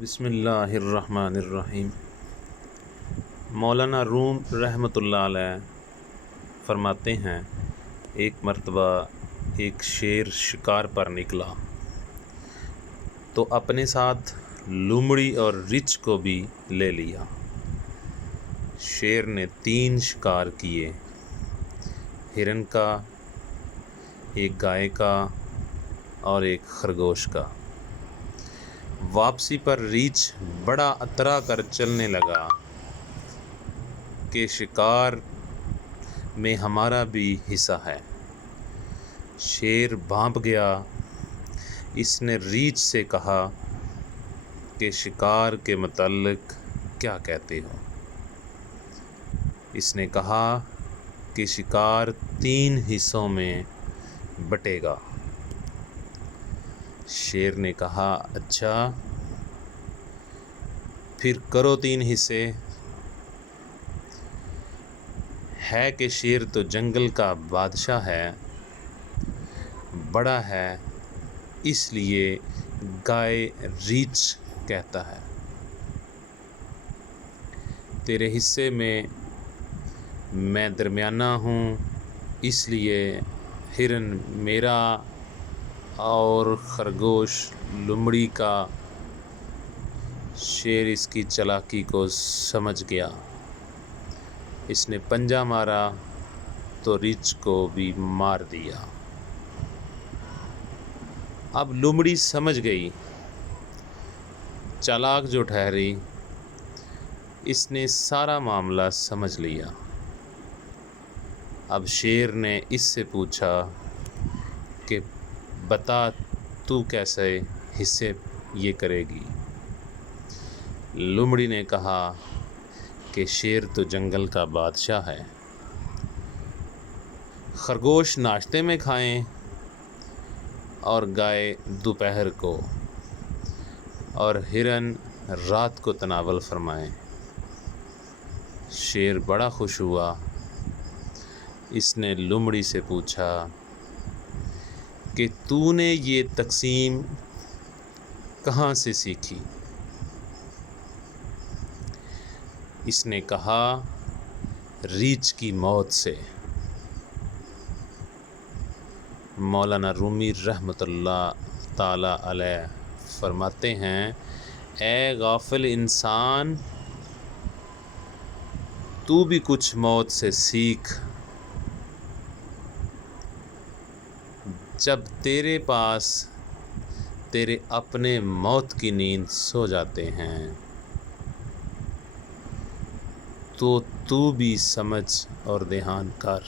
بسم اللہ الرحمن الرحیم۔ مولانا روم رحمۃ اللہ علیہ فرماتے ہیں، ایک مرتبہ ایک شیر شکار پر نکلا تو اپنے ساتھ لومڑی اور رچھ کو بھی لے لیا۔ شیر نے 3 شکار کیے، ہرن کا، ایک گائے کا اور ایک خرگوش کا۔ واپسی پر ریچھ بڑا اترا کر چلنے لگا کہ شکار میں ہمارا بھی حصہ ہے۔ شیر بھانپ گیا۔ اس نے ریچھ سے کہا کہ شکار کے متعلق کیا کہتے ہو؟ اس نے کہا کہ شکار 3 حصوں میں بٹے گا۔ شیر نے کہا، اچھا پھر کرو 3 حصے۔ ہے کہ شیر تو جنگل کا بادشاہ ہے، بڑا ہے، اس لیے گائے ریچھ کہتا ہے۔ تیرے حصے میں درمیانہ ہوں، اس لیے ہرن میرا اور خرگوش لومڑی کا۔ شیر اس کی چالاکی کو سمجھ گیا۔ اس نے پنجہ مارا تو ریچھ کو بھی مار دیا۔ اب لومڑی سمجھ گئی، چالاک جو ٹھہری، اس نے سارا معاملہ سمجھ لیا۔ اب شیر نے اس سے پوچھا کہ بتا تو کیسے حصے یہ کرے گی؟ لومڑی نے کہا کہ شیر تو جنگل کا بادشاہ ہے، خرگوش ناشتے میں کھائیں اور گائے دوپہر کو، اور ہرن رات کو تناول فرمائیں۔ شیر بڑا خوش ہوا۔ اس نے لومڑی سے پوچھا کہ تو نے یہ تقسیم کہاں سے سیکھی؟ اس نے کہا، ریچھ کی موت سے۔ مولانا رومی رحمۃ اللہ تعالی علیہ فرماتے ہیں، اے غافل انسان، تو بھی کچھ موت سے سیکھ۔ جب تیرے پاس تیرے اپنے موت کی نیند سو جاتے ہیں تو بھی سمجھ اور دھیان کر۔